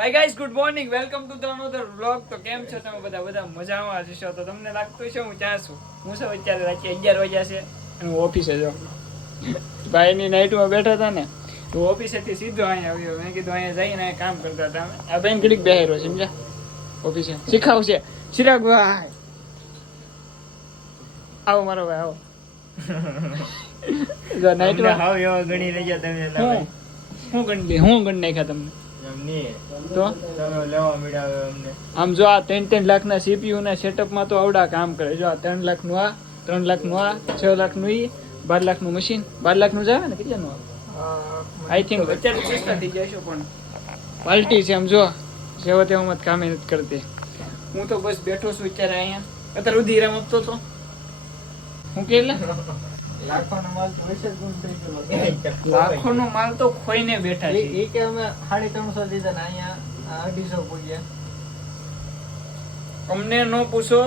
Hi guys good morning welcome to the another vlog તો કેમ છો તમે બધા? બધા મજામાં જશો તો તમને લાગતું છે હું ત્યાં છું. હું સૌ અત્યારે રાત્રે અગિયાર વાગ્યા છે અને હું ઓફિસે જાઉં ભાઈની નાઇટમાં બેઠા હતા ને તો ઓફિસેથી સીધો અહીંયા આવ્યો. મેં કીધું અહીંયા જઈને કામ કરતા હતા આ બેન ઘડીક બેહેરો સમજ્યા? ઓફિસે. શીખાવશે. ચિરાગભાઈ આવો મારો ભાઈ આવો. નાઈટમાં નાઇટમાં હાવ એવા ગણી રહ્યા તમે હું? હું ગણી હું ગણી નાખ્યા તમને. તો? આમ જો આ ત્રણ ત્રણ લાખના સીપીયુ ના સેટઅપમાં તો આવડા કામ કરે. જો આ ત્રણ લાખનું આ ત્રણ લાખનું આ છ લાખનું ઈ બાર લાખનું મશીન બાર લાખનું જ આવે ને કેટલા નું આઈ થિંક અત્યારે સસ્તા થઈ જશો પણ. પાલટી છે આમ જો. જેવો તેવો મત કામે નથી કરતી. હું તો બસ બેઠો છું અત્યારે અહીંયા. અત્યારે ઉધી રમતો તો. હું કે ગયેલો. લાખોનો માલ તો ખોઈને બેઠા છે એ કે અમે સાડી ત્રણસો લીધા ને અહીંયા અઢીસો પૂગ્યા અમને ન પૂછો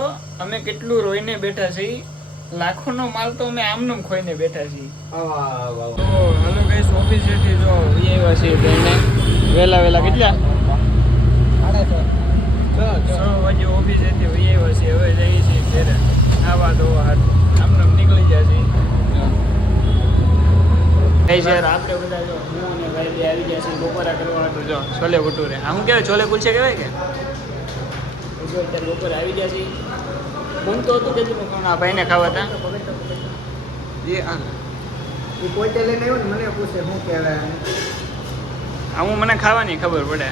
અમે કેટલું રોઈને બેઠા છીએ. લાખોનો માલ તો અમે આમનું ખોઈને બેઠા છીએ. હાલો ગાઈસ ઓફિસ જેથી જો આવ્યા છીએ વેલા વેલા વહેલા કેટલા છ. છ વાગે ઓફિસ જેથી આવ્યા છીએ. હવે જઈએ છીએ ઘેરે. આવા તો હાથ આમને નીકળી જાય છે. છે આપણે બધા જો હું અને ભાઈ બે આવી ગયા છે બપોરા કરવા હાટુ જો છોલે ભટુરે. આ શું કહેવાય છોલે કુલચે કહેવાય કે? અત્યારે બપોરે આવી ગયા છે મન તો હતું કે પણ આ ભાઈને ખાવા હતા. એ આ. એ કોઈ લઈને આવ્યો ને મને પૂછે શું કહેવાય આ હું મને ખાવાની ખબર પડે.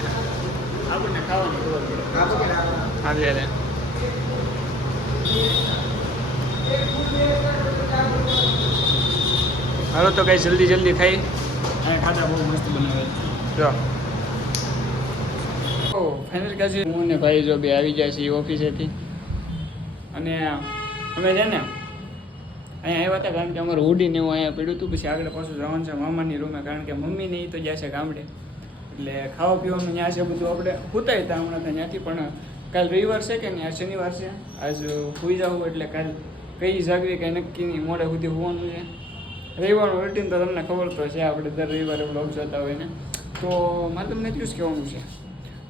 આપણને ખાવાની ખબર પડે. આ હા ત્યારે હાલો તો કઈ જલ્દી જલ્દી ખાઈ. અને ખાતા બહુ મસ્ત બનાવે. જો. ફાઇનલ કાશી હું ને ભાઈ જો બે આવી જાય છે ઓફિસેથી. અને અમે છે ને અહીંયા આવ્યા હતા કારણ કે અમારું ઉડીને એવું અહીંયા પડ્યું હતું. પછી આગળ પાછું જવાનું છે મામાની રૂમે કારણ કે મમ્મી નહીં એ તો જશે ગામડે. એટલે ખાવા પીવાનું ત્યાં છે બધું આપણે. હોતા હતા હમણાં ત્યાંથી પણ કાલ રવિવાર છે કે નહીં? આ શનિવાર છે. આજ સુઈ જાઉં એટલે કાલ કઈ જાગવી કંઈ નક્કી નહીં. મોડે સુધી હોવાનું છે. રવિવારનું રૂટીન તો તમને ખબર તો છે આપણે દર રવિવારે બ્લોગ જોતા હોય ને તો મારે તમને એટલું જ કહેવાનું છે.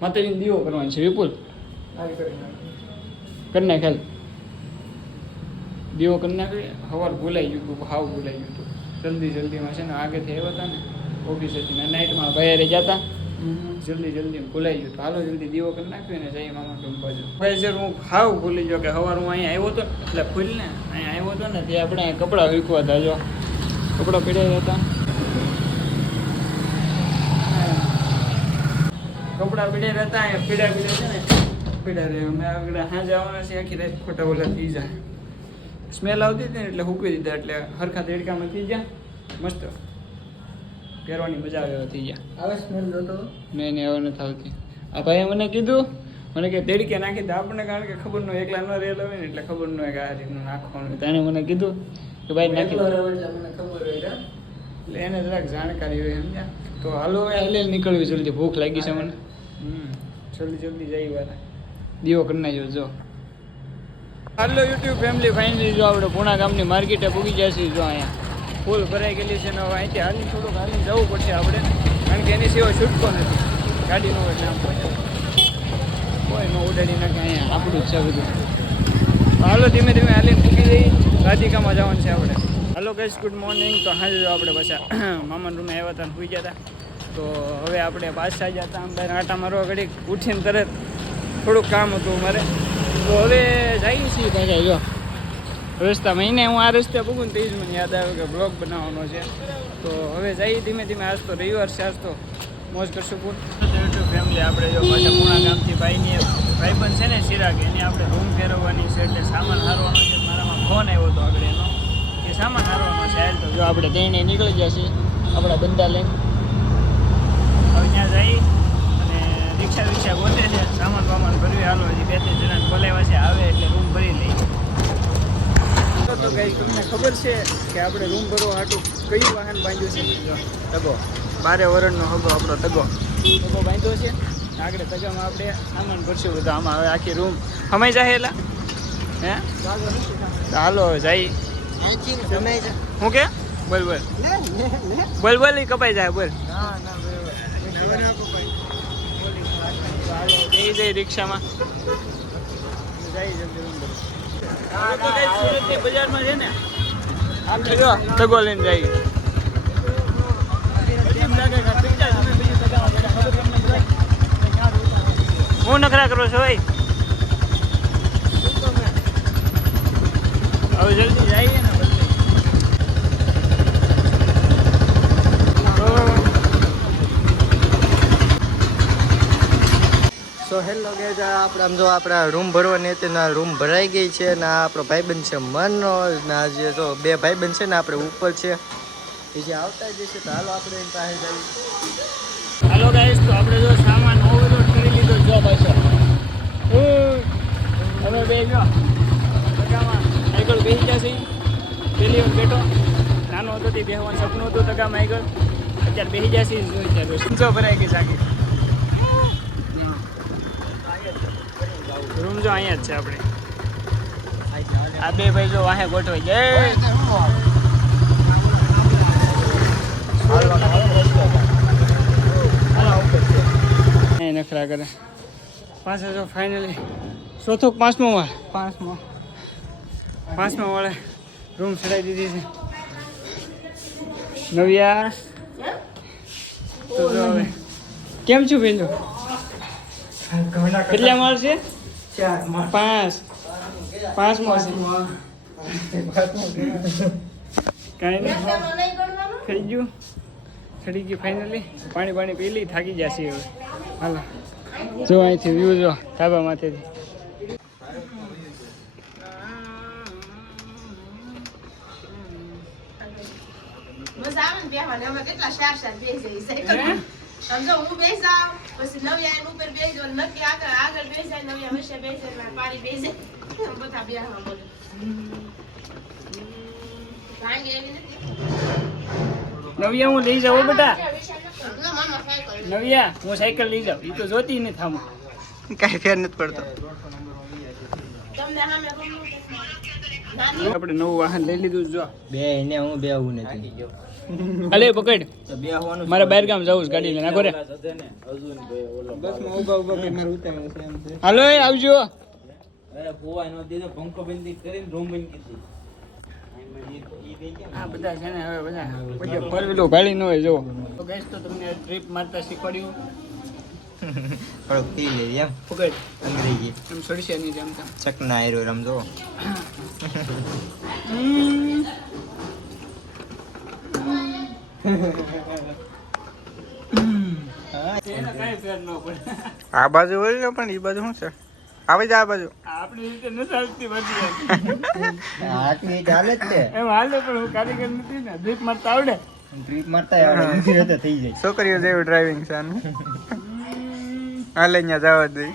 માતાજીને દીવો કરવાનો છે વિપુલ. કરી નાખ. હાલ. દીવો કરી નાખે સવાર ભૂલાઈ ગયું હતું હાવ ભૂલાઈ ગયું હતું. જલ્દી જલ્દીમાં છે ને આગળથી આવ્યા હતા ને ઓફિસેથી ને નાઇટમાં ભાઈ જતા જલ્દી જલ્દી ભૂલાઈ ગયું તો હાલો જલ્દી દીવો કરી નાખ્યો ને જઈ મામા બાજુ. ભાઈ સર હું હાવ ભૂલી ગયો કે સવાર હું અહીંયા આવ્યો હતો એટલે ખુલ ને અહીંયા આવ્યો હતો ને તે આપણે કપડાં વીખવા હતા જો. કપડાં પીડ્યા હતા. કપડાં પીડ્યા હતા અહીંયા પીડા પીડા છે ને પીડા રહે અમે આગળ હાંજે આવવાના છે આખી રાત ખોટા ઓલા થઈ જાય. સ્મેલ આવતી હતી ને એટલે હૂકવી દીધા એટલે હરખા દેડકામાં થઈ ગયા. મસ્ત. પહેરવાની મજા આવે એવા થઈ ગયા. આવે સ્મેલ નહોતો? નહીં નહીં હવે નથી આવતી. આ ભાઈએ મને કીધું મને કે તેડકે નાખી દે. આપણને કારણ કે ખબર ન એકલા ન રહેલો હોય ને એટલે ખબર ન હોય કે આ રીતનું નાખવાનું. તો એને મને કીધું કે ભાઈ નાખી મને ખબર હોય એટલે એને જરાક જાણકારી હોય સમજ્યા તો હાલો હાલે નીકળવી જલ્દી. ભૂખ લાગી છે મને. હમ જલ્દી જલ્દી જઈ વાળા. દીવો કરી નાખ્યો જો. હાલો યુટ્યુબ ફેમિલી ફાઇનલી જો આપણે પૂણા ગામની માર્કેટે પૂગી છે જો અહીંયા. ફૂલ ભરાઈ ગયેલી છે ને હવે અહીંથી હાલી થોડુંક હાલી જવું પડશે આપણે. કારણ કે એની સિવાય છૂટકો નથી. ગાડીનો એટલે આમ કોઈ ન ઉડાડી અહીંયા આપણું જ છે બધું. હાલો, ધીમે ધીમે હાલી મૂકી જઈ રાધિકામાં જવાનું છે આપણે. હાલો ગઈશ ગુડ મોર્નિંગ તો હાજર આપણે પાછા મામાના રૂમે આવ્યા હતા સુઈ ગયા હતા. તો હવે આપણે પાછા ગયા હતા આટા મારવા ઘડી ઉઠીને તરત થોડુંક કામ હતું મારે તો હવે જઈએ છીએ પાછા, જો. રસ્તા મહિને હું આ રસ્તે પૂગું ને તે જ મને યાદ આવ્યો કે બ્લોગ બનાવવાનો છે. તો હવે જઈએ ધીમે ધીમે. આજ તો રવિવાર છે, આજ તો મોજ કરશું પૂર યુટ્યુબ ફેમિલી આપણે જો પાછા પૂણા ગામથી ભાઈની ભાઈબંધ છે ને સિરાગ એની આપણે રૂમ ફેરવવાની છે એટલે સામાન હારવાનો છે મારામાં ફોન આવ્યો હતો આગળ એનો કે સામાન હારવાનો છે તો જો આપણે ત્રણે નીકળી ગયા છીએ આપણા બંદા લઈને. હવે ત્યાં જઈ અને રિક્ષા રિક્ષા ગોતે છે સામાન વામાન ભરવી હાલો હજી બે ત્રણ જણાને બોલાવ્યા છે આવે એટલે રૂમ ભરી લઈ તો ગઈ તમને ખબર છે કે આપણે રૂમ ભરવા હાટું કયું વાહન બાંધ્યું છે? તગો બારે વરણનો હગો આપણો તગો. તગો બાંધ્યો છે. આગળ તગામાં આપણે સામાન ભરશું બધા. આમાં હવે આખી રૂમ સમય જાય એલા. હે? ચાલો હાલો હવે જાય. હું કે? બોલ બોલ. બોલ બોલ એ કપાઈ જાય બોલ. ના, ના, બરાબર. નવા ના આપું ભાઈ. જઈ જઈ રિક્ષામાં જઈ જલ્દી રૂમ તો બજારમાં છે ને. તગો લઈને જઈએ એમ લાગે કે પિક્ચર તમે બીજું તગામાં બેઠા. ખબર તમને ભાઈ? હું નખરા કરો છો ભાઈ હવે જલ્દી જઈએ ને. સો હેલો આપણે આમ જો આપણા રૂમ ભરવાની હતી ને રૂમ ભરાઈ ગઈ છે ને આપણો ભાઈબંધ છે મનોજ ને આ જે બે ભાઈબંધ છે ને આપણે ઉપર છે. એ જે આવતા જ છે તો હાલો આપણે પાસે જઈએ. હાલો ગાઈસ તો આપણે જો સામાન ઓવરલોડ કરી લીધો જો પાછો હવે બે જો તગામાં આગળ બેસી જશે પહેલી વાર બેઠો નાનો હતો તે બેહવાનું સપનું હતું તગામાં આગળ અત્યારે બેસી જશે જો વિચારો સમજો ભરાઈ ગઈ સાકી રૂમ જો અહીંયા જ છે આપણે. આ બે ભાઈ જો વાહે ગોઠવાઈ જાય. નખરા કરે. પાસે જો ફાઇનલી ચોથો પાંચમો વાળ? પાંચમો. પાંચમા વાળે રૂમ ચડાવી દીધી છે. નવિયા. તો હવે કેમ છું પેલું કેટલા માળ છે? પાંચ. મળશે છે. કાંઈ નહીં. થઈ ગયું. ચડી ગયું ફાઇનલી પાણી પાણી પી લઈ થાકી જશે હવે. હાલો. જો અહીંથી વ્યૂ જો ધાબા માથેથી મજા આવે ને બેહવાની. અમે કેટલા શાર શાર બેસી સાયકલ સમજો હું? બેસાવ પછી નવ્યા એની ઉપર બેસી નક્કી આગળ આગળ બેસાય નવ્યા હશે બેસે મારી પારી બેસે બધા બેહવા બોલે ભાંગે એવી નથી. નવિયા હું લઈ જાઉં બેટા. નવિયા હું સાયકલ લઈ જાઉં. એ તો જોતી નથી થામ કાંઈ ફેર નથી પડતો. આપણે નવું વાહન લઈ લીધું જો. બે એને હું બે આવું નથી. અલે પકડ. મારે બહાર ગામ જવું છે ગાડી લઈને આગો રે હાલો એ આવજો. આ બધા છે ને હવે બધા પછી ફરવેલું ગાડી ન હોય જો તો તો તમને ટ્રીપ મારતા શીખવાડ્યું. થોડુંક પી લઈએ એમ. પકડ. અંગ્રેજી. એમ છોડશે નહીં જેમ તેમ. ચકના આયરો રમજો હમ. એને કાંઈ ફેર ન પડે આ બાજુ હોય ને પણ એ બાજુ શું છે? આવે છે આ બાજુ. આપણી રીતે નથી આવતી બધી આટલી ચાલે જ છે. એમ હાલે પણ હું કારીગર નથી ને. ડ્રીપ મારતા આવડે? ડ્રીપ મારતા આવડે. થઈ જાય. છોકરીઓ જેવું ડ્રાઇવિંગ છે આનું. હાલે અહીંયા જવા દે.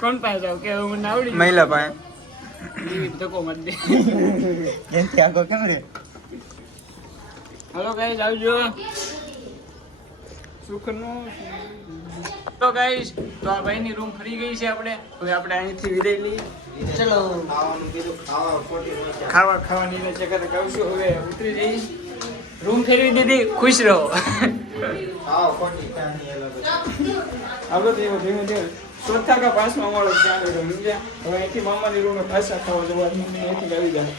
કોણ પાસે કે મને આવડી મહિલા પાસે એવી ધક્કો મત દે એનથી આગળ કેમ રે હલો તો ગાઈસ તો આ ભાઈની રૂમ ફરી ગઈ છે આપણે. હવે આપણે અહીંથી વિદાય લઈએ. ચલો. ખાવા ખાવાની ચક્કર કહું હવે ઉતરી જઈશ રૂમ ફેરવી દીધી ખુશ રહો. આપણે તો એવું ધીમે ધીમે ચોથા કા પાસમાં મળે ત્યાં સમજ્યા. હવે અહીંથી મામાની રૂમે પાછા ખાવા જવાનું મમ્મી અહીંથી આવી જાય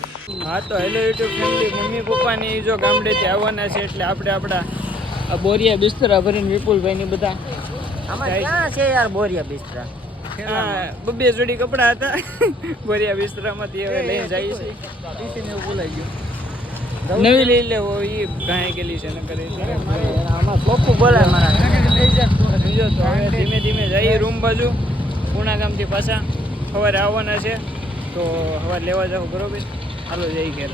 હા તો હેલો યુટ્યુબ ફેમિલી મમ્મી પપ્પાની જો ગામડેથી આવવાના છે એટલે આપણે આપણા બોરિયા બિસ્તરા ભરીને વિપુલભાઈની બધા ક્યાં છે યાર બોરિયા બિસ્તરા હા, જોડી કપડા હતા બોરિયા બિસ્તરામાંથી હવે લઈને જઈએ છે એવું બોલાઈ ગયું નવી લઈ લેવો એ ઘાય ગયેલી છે ન કરે આમાં ચોખ્ખું બોલાય મારા સમજો તો હવે ધીમે ધીમે જઈએ રૂમ બાજુ પૂણા ગામથી પાછા સવારે આવવાના છે તો સવારે લેવા જાવ બરોબર હાલો જઈ ઘેર